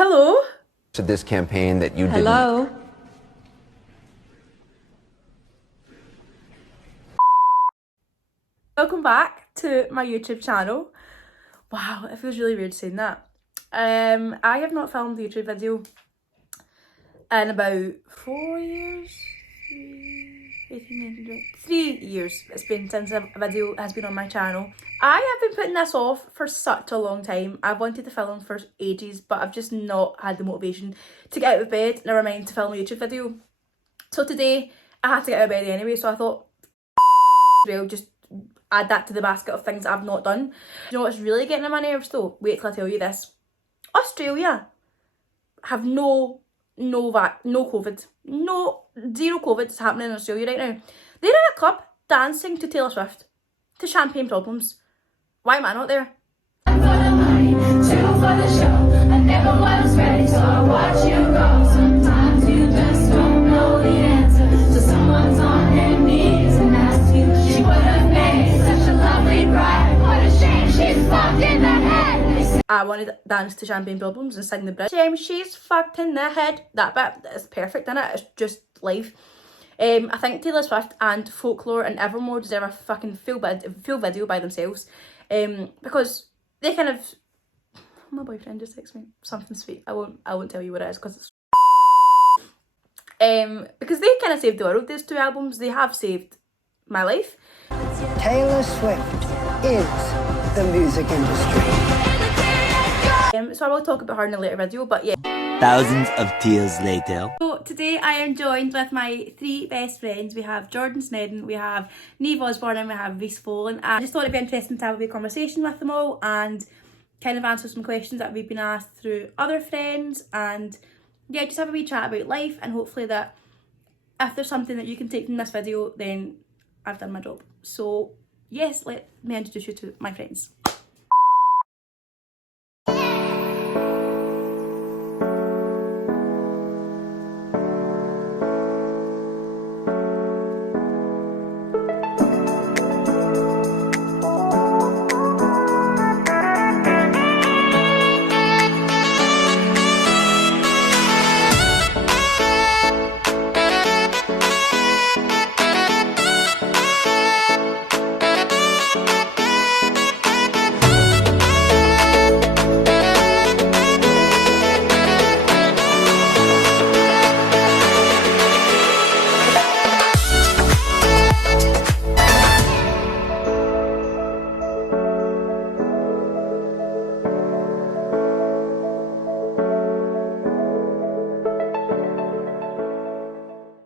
Hello. To this campaign that you didn't. Hello. Welcome back to my YouTube channel. Wow, it feels really weird saying that. I have not filmed a YouTube video in about 4 years. 3 years it's been since a video has been on my channel. I have been putting this off for such a long time. I've wanted to film for ages, but I've just not had the motivation to get out of bed, never mind to film a YouTube video. So today I had to get out of bed anyway, so I thought well, just add that to the basket of things that I've not done. You know what's really getting on my nerves though? Wait till I tell you this. Australia have no COVID. Zero COVID is happening in Australia right now. They're in a club dancing to Taylor Swift, to Champagne Problems. Why am I not there? For the money, two for the show. I never was ready, so I watch you go. Sometimes you just don't know the answer. So someone's on their knees and asks you. She would have made such a lovely bride. What a shame she's fucked in the head. I wanted to dance to Champagne Problems and sing the bridge. Shame she's fucked in the head. That bit is perfect, innit? It's just live. I think Taylor Swift and Folklore and Evermore deserve a fucking full video by themselves. Because they kind of... My boyfriend just texted me something sweet. I won't tell you what it is because it's... because they kind of saved the world, these two albums. They have saved my life. Taylor Swift is the music industry. So I will talk about her in a later video, but yeah. Thousands of tears later. So today I am joined with my three best friends. We have Jordan Sneddon, we have Niamh Osborne and we have Reece Folan. I just thought it'd be interesting to have a wee conversation with them all and kind of answer some questions that we've been asked through other friends, and yeah, just have a wee chat about life, and hopefully that if there's something that you can take from this video, then I've done my job. So yes, let me introduce you to my friends.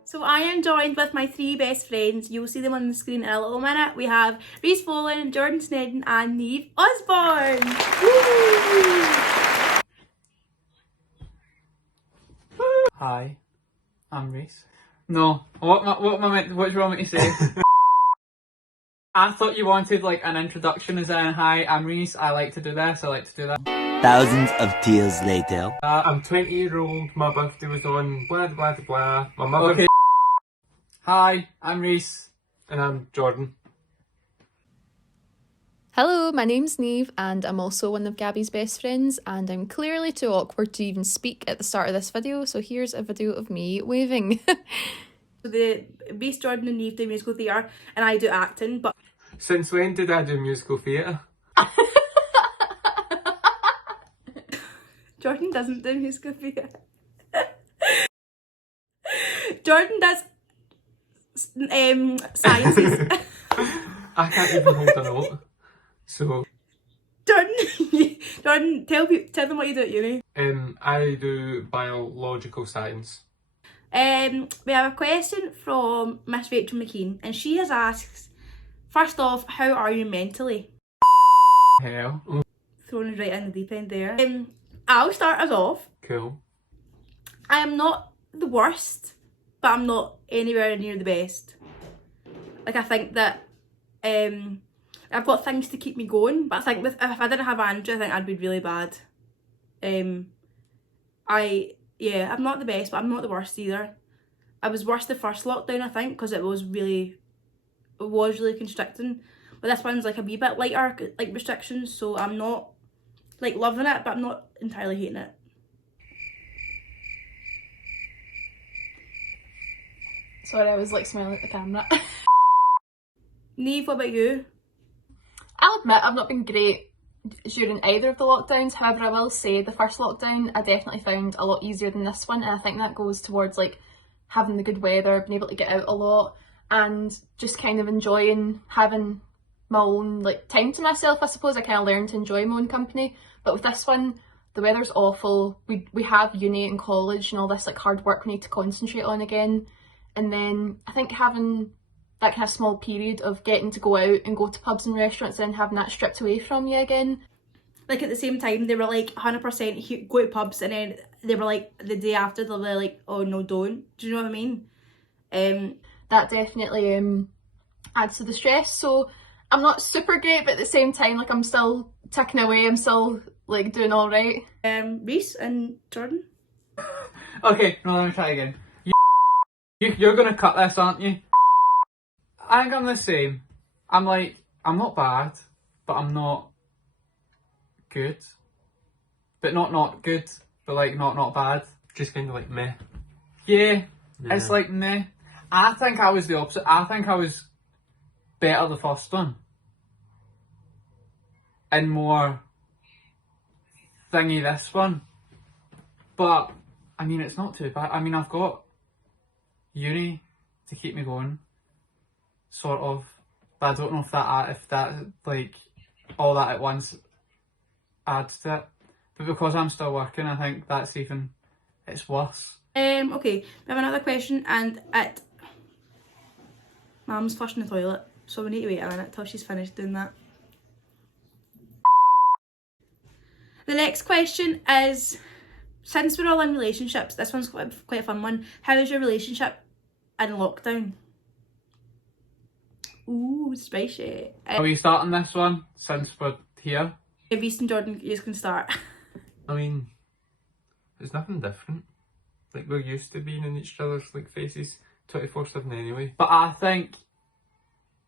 So I am joined with my three best friends. You'll see them on the screen in a little minute. We have Reece Folan, Jordan Sneddon and Niamh Osborne. Hi, I'm Reece. No, what do you want me to say? I thought you wanted like an introduction as in, hi, I'm Reece, I like to do this, I like to do that. Thousands of tears later. I'm 20-year-old, my birthday was on blah blah blah. My mother. Okay. Hi, I'm Reece. And I'm Jordan. Hello, my name's Niamh and I'm also one of Gabby's best friends, and I'm clearly too awkward to even speak at the start of this video, so here's a video of me waving. So the Reece, Jordan and Niamh do musical theatre and I do acting, but... Since when did I do musical theatre? Jordan doesn't do musical theatre. Jordan does sciences. I can't even hold a note. So Jordan, tell them what you do at uni. I do biological science. We have a question from Miss Rachel McKean, and she has asked, first off, how are you mentally? Hell. Thrown us right in the deep end there. I'll start us off. Cool. I am not the worst, but I'm not anywhere near the best. Like, I think that I've got things to keep me going, but I think if I didn't have Andrew, I think I'd be really bad. I'm not the best, but I'm not the worst either. I was worse the first lockdown, I think, because it was really constricting. But this one's like a wee bit lighter, like restrictions, so I'm not like loving it, but I'm not entirely hating it. Sorry, I was like smiling at the camera. Niamh, what about you? I'll admit I've not been great during either of the lockdowns. However, I will say the first lockdown I definitely found a lot easier than this one, and I think that goes towards like having the good weather, being able to get out a lot, and just kind of enjoying having my own like time to myself. I suppose I kind of learned to enjoy my own company. But with this one, the weather's awful. We have uni and college and all this like hard work we need to concentrate on again, and then I think having that kind of small period of getting to go out and go to pubs and restaurants and having that stripped away from you again. Like at the same time, they were like 100% go to pubs, and then they were like the day after they were like, oh no, don't. Do you know what I mean? That definitely adds to the stress. So I'm not super great, but at the same time, like I'm still ticking away. I'm still like doing all right. Reece and Jordan. Okay, no, let me try again. You're gonna cut this, aren't you? I think I'm the same. I'm not bad, but I'm not good. But not good, but like not bad. Just kind of like meh. Yeah, it's like meh. I think I was the opposite. I think I was better the first one. And more thingy this one. But, I mean, it's not too bad. I mean, I've got uni to keep me going. Sort of. But I don't know if that like, all that at once adds to it. But because I'm still working, I think that's even, it's worse. Okay, we have another question, and Mum's flushing the toilet, so we need to wait a minute till she's finished doing that. The next question is, since we're all in relationships, this one's quite a fun one. How is your relationship in lockdown? Ooh, spicy. Are we starting this one since we're here? Reece and Jordan, you can start. I mean, it's nothing different. Like, we're used to being in each other's like faces 24/7 anyway. But I think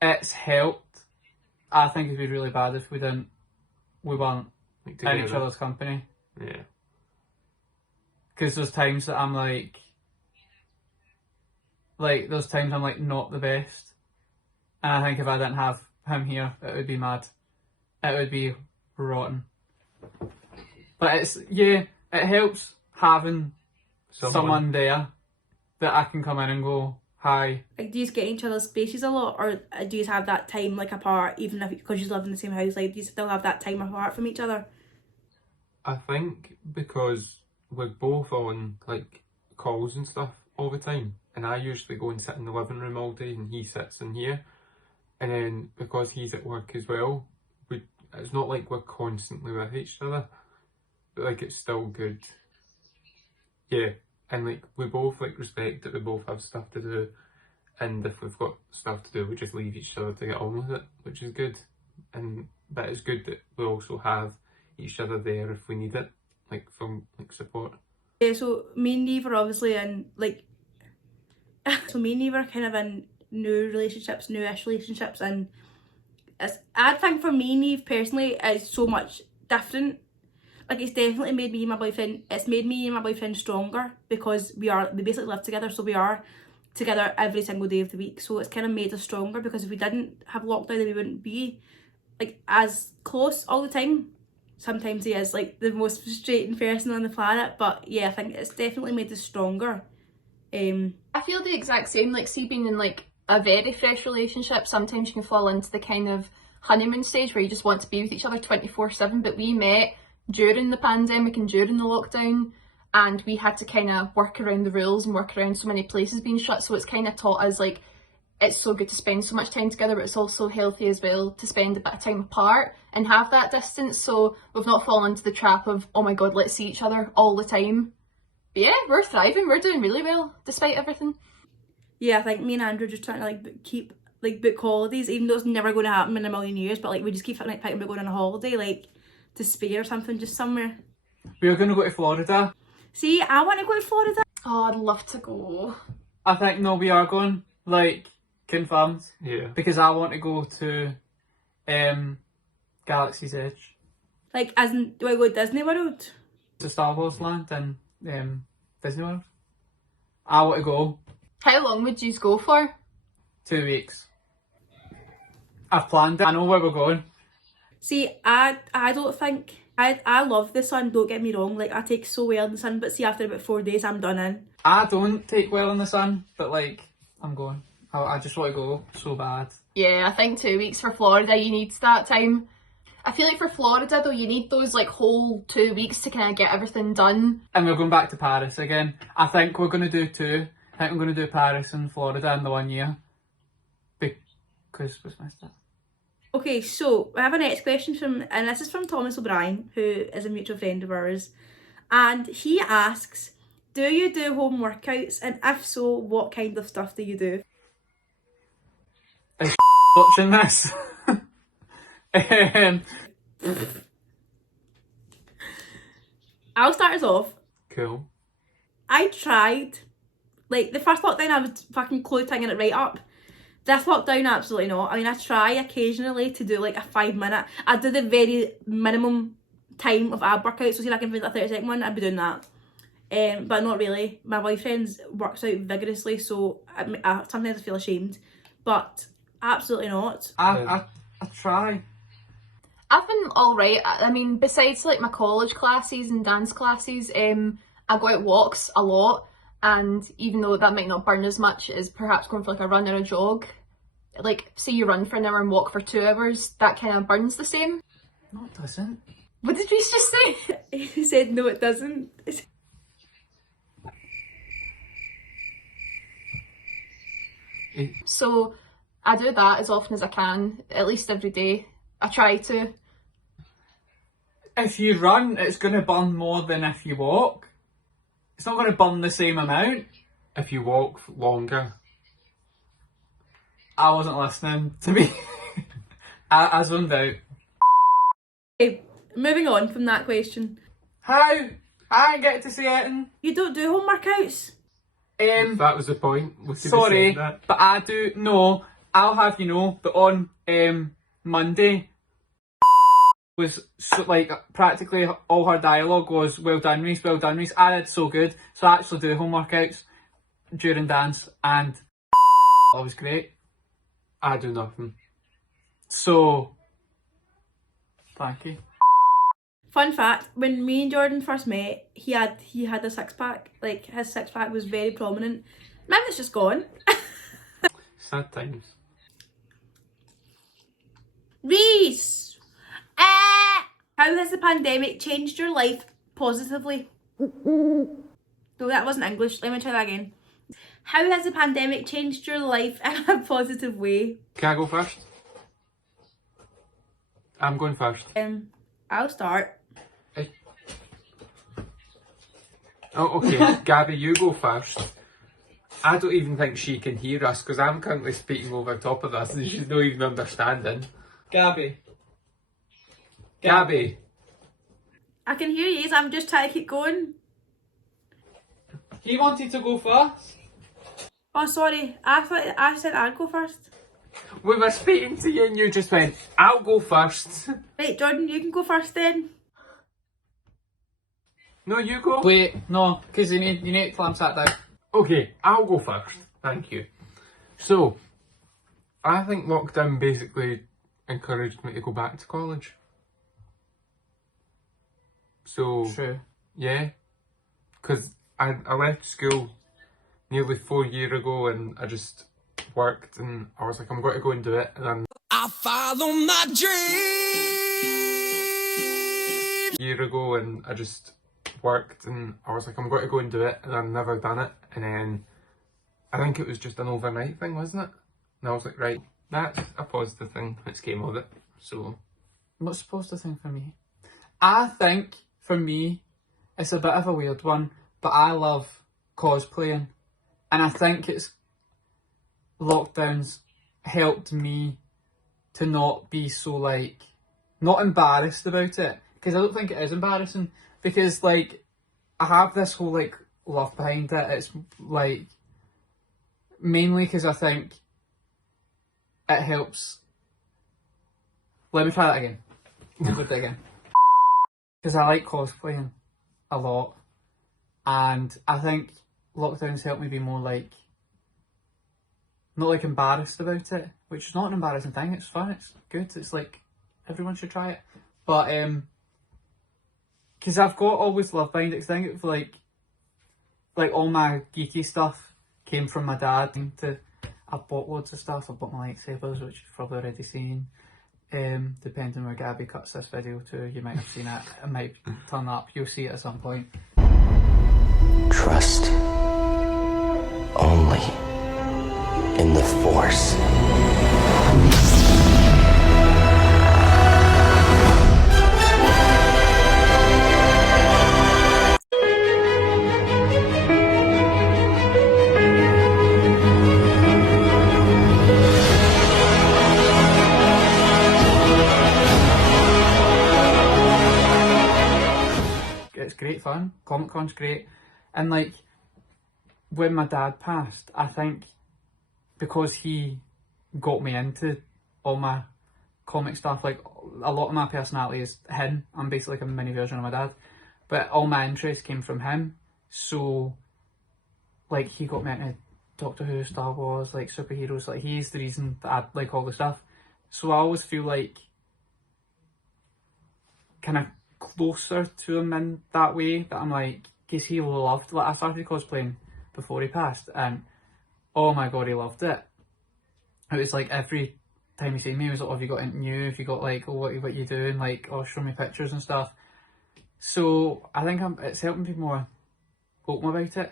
it's helped. I think it'd be really bad if we weren't Like in each together. other's company. Yeah. Because there's times that I'm like there's times I'm like not the best. And I think if I didn't have him here, it would be mad. It would be rotten. But it helps having someone there that I can come in and go, hi. Like, do you get in each other's spaces a lot, or do you have that time like apart, even if because you live in the same house? Like, do you still have that time apart from each other? I think because we're both on like calls and stuff all the time, and I usually go and sit in the living room all day and he sits in here, and then because he's at work as well, it's not like we're constantly with each other, but like it's still good. Yeah, and like we both like respect that we both have stuff to do, and if we've got stuff to do we just leave each other to get on with it, which is good. But it's good that we also have each other there if we need it, like from like support. Yeah, so me and Niamh are obviously in like so me and Niamh are kind of in newish relationships, and I think for me, Niamh personally, is so much different. Like, it's definitely made me and my boyfriend, it's made me and my boyfriend stronger, because we basically live together, so we are together every single day of the week. So it's kind of made us stronger, because if we didn't have lockdown, then we wouldn't be like as close all the time. Sometimes he is like the most frustrating person on the planet, but yeah, I think it's definitely made us stronger. I feel the exact same. Like, see, being in like a very fresh relationship, sometimes you can fall into the kind of honeymoon stage where you just want to be with each other 24/7. But we met during the pandemic and during the lockdown, and we had to kind of work around the rules and work around so many places being shut. So it's kind of taught us like it's so good to spend so much time together, but it's also healthy as well to spend a bit of time apart and have that distance. So we've not fallen into the trap of, oh my god, let's see each other all the time. But yeah, we're thriving, we're doing really well despite everything. Yeah, I think me and Andrew are just trying to like book holidays, even though it's never going to happen in a million years, but like we just keep like picking about going on a holiday, like to Spain or something, just somewhere. We're going to go to Florida. See, I want to go to Florida. Oh, I'd love to go. I think, no, we are going, like, confirmed. Yeah. Because I want to go to Galaxy's Edge. Like, as in, do I go to Disney World? It's a Star Wars land in Disney World. I want to go. How long would you go for? 2 weeks. I've planned it. I know where we're going. See, I don't think... I love the sun, don't get me wrong. Like, I take so well in the sun, but see, after about 4 days, I'm done in. I don't take well in the sun, but like, I'm going. I just want to go so bad. Yeah, I think 2 weeks for Florida, you need that time. I feel like for Florida though, you need those like whole 2 weeks to kind of get everything done. And we're going back to Paris again. I think we're going to do 2. I think I'm going to do Paris and Florida in the 1 year. Because we missed it. Okay, so we have a next question from, and this is from Thomas O'Brien, who is a mutual friend of ours. And he asks, do you do home workouts? And if so, what kind of stuff do you do? Is watching this? I'll start us off. Cool. I tried, like the first lockdown I was fucking clothing it right up. This lockdown, absolutely not. I mean, I try occasionally to do like a 5-minute. I do the very minimum time of ab workout. So see if I can find a 30-second one, I'd be doing that. But not really. My boyfriend works out vigorously, so I sometimes feel ashamed. But absolutely not. I try. I've been alright. I mean, besides like my college classes and dance classes, I go out walks a lot. And even though that might not burn as much as perhaps going for like a run or a jog, like say you run for an hour and walk for 2 hours, that kind of burns the same. No, it doesn't. What did Reece just say? He said no, it doesn't. So I do that as often as I can, at least every day. I try to. If you run, it's going to burn more than if you walk. It's not going to burn the same amount. If you walk longer. I wasn't listening to me. I zoned out. Okay, moving on from that question. How? I get to say it. You don't do home workouts? If that was the point. We could have Sorry, said that. but I do. No, I'll have you know that on Monday was so, like practically all her dialogue was well done Reece, well done Reece. I did so good. So I actually do home workouts during dance and that was great. I do nothing. So thank you. Fun fact, when me and Jordan first met, he had a six-pack. Like, his six-pack was very prominent. Now it's just gone. Sad times. Reece! How has the pandemic changed your life positively? No, that wasn't English. Let me try that again. How has the pandemic changed your life in a positive way? Can I go first? I'm going first. I'll start. Oh, okay. Gabby, you go first. I don't even think she can hear us because I'm currently speaking over top of us and she's not even understanding. Gabby. Gabby. I can hear you, so I'm just trying to keep going. He wanted to go first. Oh, sorry. I said I'd go first. We were speaking to you and you just went, I'll go first. Right, Jordan, you can go first then. No, you go. Wait, no, because you need to clamp that down. Okay, I'll go first. Thank you. So, I think lockdown basically encouraged me to go back to college. So, True. yeah, because I left school nearly 4 years ago and I just worked and I was like, I'm going to go and do it. And then I follow my dream. year ago and I just worked and I was like, I'm going to go and do it. And I've never done it. And then I think it was just an overnight thing, wasn't it? And I was like, right, that's a positive thing that's came of it. So, What's the positive thing for me? I think, for me, it's a bit of a weird one, but I love cosplaying. And I think it's lockdowns helped me to not be so, like, not embarrassed about it. Because I don't think it is embarrassing. Because, like, I have this whole, like, love behind it. It's, like, mainly because I think it helps. Let me try that again. I'll do it again. Because I like cosplaying a lot. And I think lockdowns helped me be more, like, not like embarrassed about it, which is not an embarrassing thing. It's fun. It's good. It's like everyone should try it. But because I've got always loved behind it. 'Cause I think it's like all my geeky stuff came from my dad. I've bought loads of stuff. I've bought my lightsabers, which you've probably already seen. Depending where Gabby cuts this video to, you might have seen it. It might turn up. You'll see it at some point. Trust only in the Force. It's great fun. Comic Con's great. And like, when my dad passed, I think because he got me into all my comic stuff, like a lot of my personality is him. I'm basically like a mini version of my dad. But all my interest came from him. So like, he got me into Doctor Who, Star Wars, like superheroes. Like, he's the reason that I like all the stuff. So I always feel like kind of closer to him in that way, that I'm like, because he loved, like, I started cosplaying before he passed, and oh my god, he loved it. It was like every time he seen me, he was like, oh, have you got anything new? Have you got like, oh, what you doing? Like, oh, show me pictures and stuff. So I think it's helping me more open about it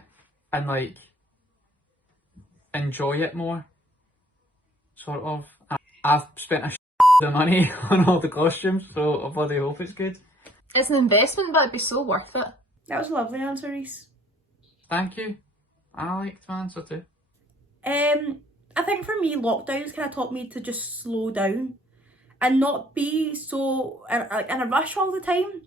and like enjoy it more, sort of. I've spent a shit of money on all the costumes, so I bloody hope it's good. It's an investment, but it'd be so worth it. That was a lovely answer, Reece. Thank you. I liked my answer too. I think for me, lockdowns kind of taught me to just slow down and not be so in a rush all the time.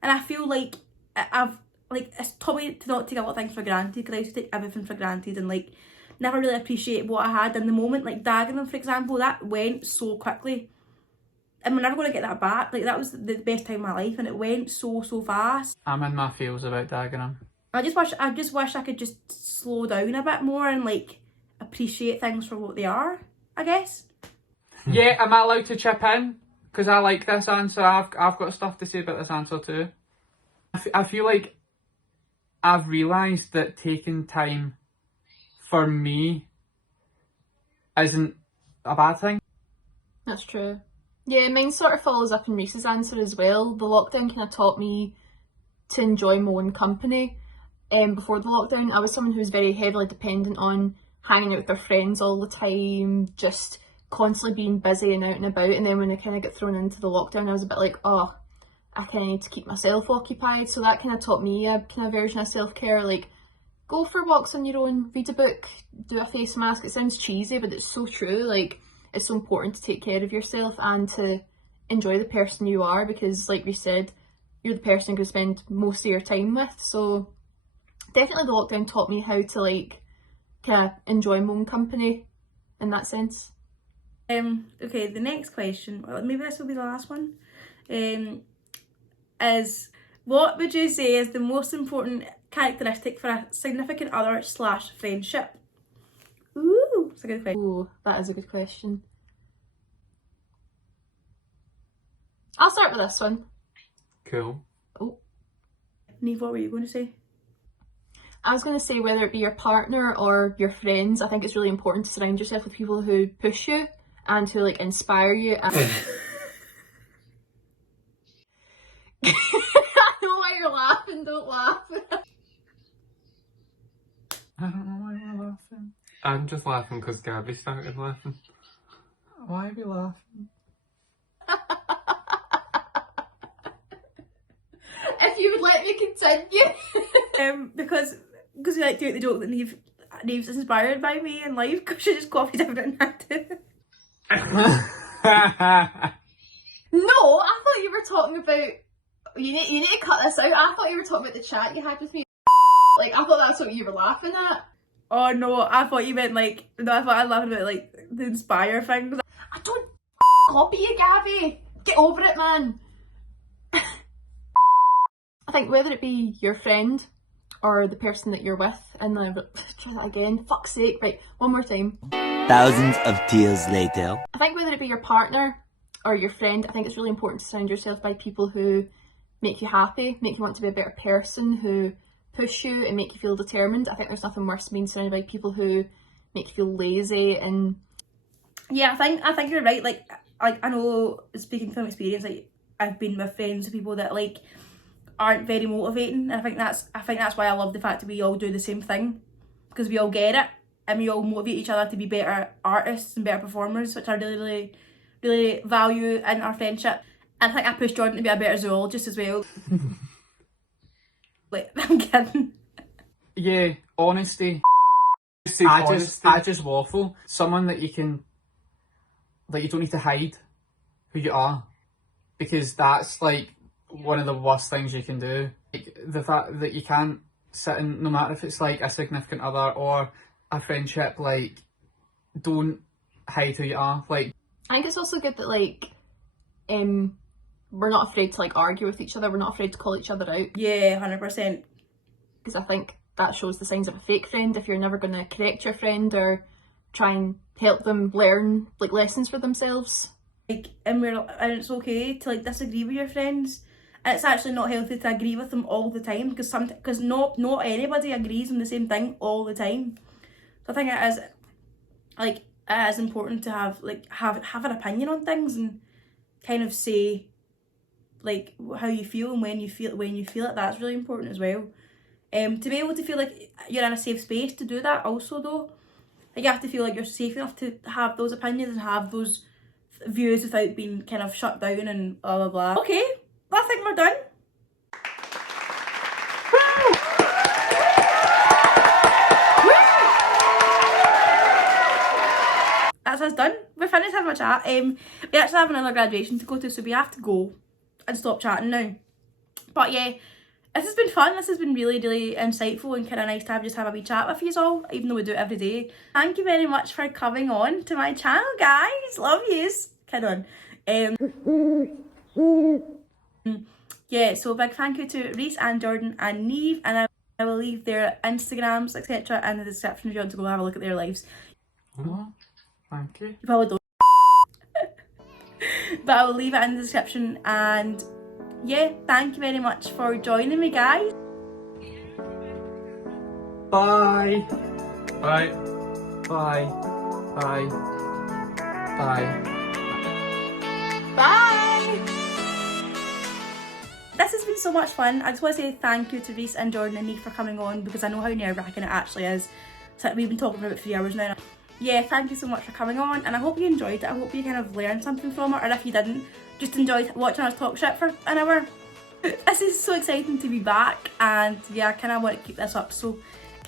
And I feel like it's taught me to not take a lot of things for granted, because I used to take everything for granted and like never really appreciate what I had in the moment. Like Dagenham, for example, that went so quickly. And we're never going to get that back. Like, that was the best time of my life, and it went so fast. I'm in my feels about Dagenham. I just wish I could just slow down a bit more and like appreciate things for what they are, I guess. Yeah, am I allowed to chip in? Because I like this answer. I've got stuff to say about this answer too. I feel like I've realised that taking time for me isn't a bad thing. That's true. Yeah, mine sort of follows up in Reece's answer as well. The lockdown kind of taught me to enjoy my own company. Before the lockdown, I was someone who was very heavily dependent on hanging out with their friends all the time, just constantly being busy and out and about. And then when I kind of got thrown into the lockdown, I was a bit like, oh, I kind of need to keep myself occupied. So that kind of taught me a kind of version of self-care, like go for walks on your own, read a book, do a face mask. It sounds cheesy, but it's so true. Like, it's so important to take care of yourself and to enjoy the person you are, because like we said, you're the person you're going to spend most of your time with. So definitely the lockdown taught me how to like kind of enjoy my own company in that sense. Okay, the next question, well, maybe this will be the last one, is what would you say is the most important characteristic for a significant other / friendship? Ooh, it's a good question. Ooh, that is a good question. I'll start with this one. Cool. Oh, Niamh, what were you going to say? I was going to say, whether it be your partner or your friends, I think it's really important to surround yourself with people who push you and who like inspire you. And I know why you're laughing, don't laugh. I don't know why we're laughing. I'm just laughing because Gabby started laughing. Why are we laughing? If you would let me continue. Because you like to make the joke that Niamh's inspired by me in life, because she just copied everything I do. No, I thought you were talking about. You need to cut this out. I thought you were talking about the chat you had with me. Like, I thought that's what you were laughing at. Oh no, I thought you meant like, no, I thought I was laughing about like the inspire things. I don't copy you, Gabby. Get over it, man. I think whether it be your friend or the person that you're with, and then try that again, fuck's sake, right, one more time. Thousands of tears later. I think whether it be your partner or your friend, I think it's really important to surround yourself by people who make you happy, make you want to be a better person, who push you and make you feel determined. I think there's nothing worse than being surrounded by people who make you feel lazy. And yeah, I think you're right. Like I know, speaking from experience, like I've been with friends of people that like aren't very motivating. I think that's why I love the fact that we all do the same thing, because we all get it and we all motivate each other to be better artists and better performers, which I really, really value in our friendship. And I think I pushed Jordan to be a better zoologist as well. Like, I'm kidding. Yeah, honesty. I just waffle. Someone that you can, like, you don't need to hide who you are, because that's like one of the worst things you can do. Like, the fact that you can't sit in, no matter if it's like a significant other or a friendship, like, don't hide who you are. Like, I think it's also good that like we're not afraid to like argue with each other, we're not afraid to call each other out. Yeah, 100%. Because I think that shows the signs of a fake friend, if you're never going to correct your friend or try and help them learn like lessons for themselves. Like, and it's okay to like disagree with your friends, and it's actually not healthy to agree with them all the time, because not anybody agrees on the same thing all the time. So I think it is important to have an opinion on things and kind of say like how you feel and when you feel it. That's really important as well. To be able to feel like you're in a safe space to do that also, though, like you have to feel like you're safe enough to have those opinions and have those views without being kind of shut down and blah blah blah. Okay, I think we're done. That's us done. We finished having a chat. We actually have another graduation to go to, so we have to go and stop chatting now. But yeah, this has been fun. This has been really, really insightful and kind of nice to just have a wee chat with you all, even though we do it every day. Thank you very much for coming on to my channel, guys. Love yous. Kind on. Yeah, so big thank you to Reece and Jordan and Niamh, and I will leave their Instagrams, etc. in the description if you want to go have a look at their lives. oh, thank you. You probably don't. But I will leave it in the description, and yeah, thank you very much for joining me, guys. Bye. Bye. Bye. Bye. Bye. Bye! This has been so much fun. I just want to say thank you to Reece and Jordan and Niamh for coming on, because I know how nerve-wracking it actually is. So we've been talking for about 3 hours now. Yeah, thank you so much for coming on, and I hope you enjoyed it. I hope you kind of learned something from it, or if you didn't, just enjoyed watching us talk shit for an hour. This is so exciting to be back, and yeah, I kind of want to keep this up. So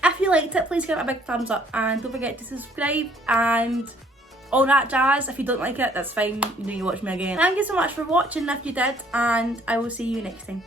if you liked it, please give it a big thumbs up, and don't forget to subscribe and all that jazz. If you don't like it, that's fine. You know, you watch me again. Thank you so much for watching if you did, and I will see you next time.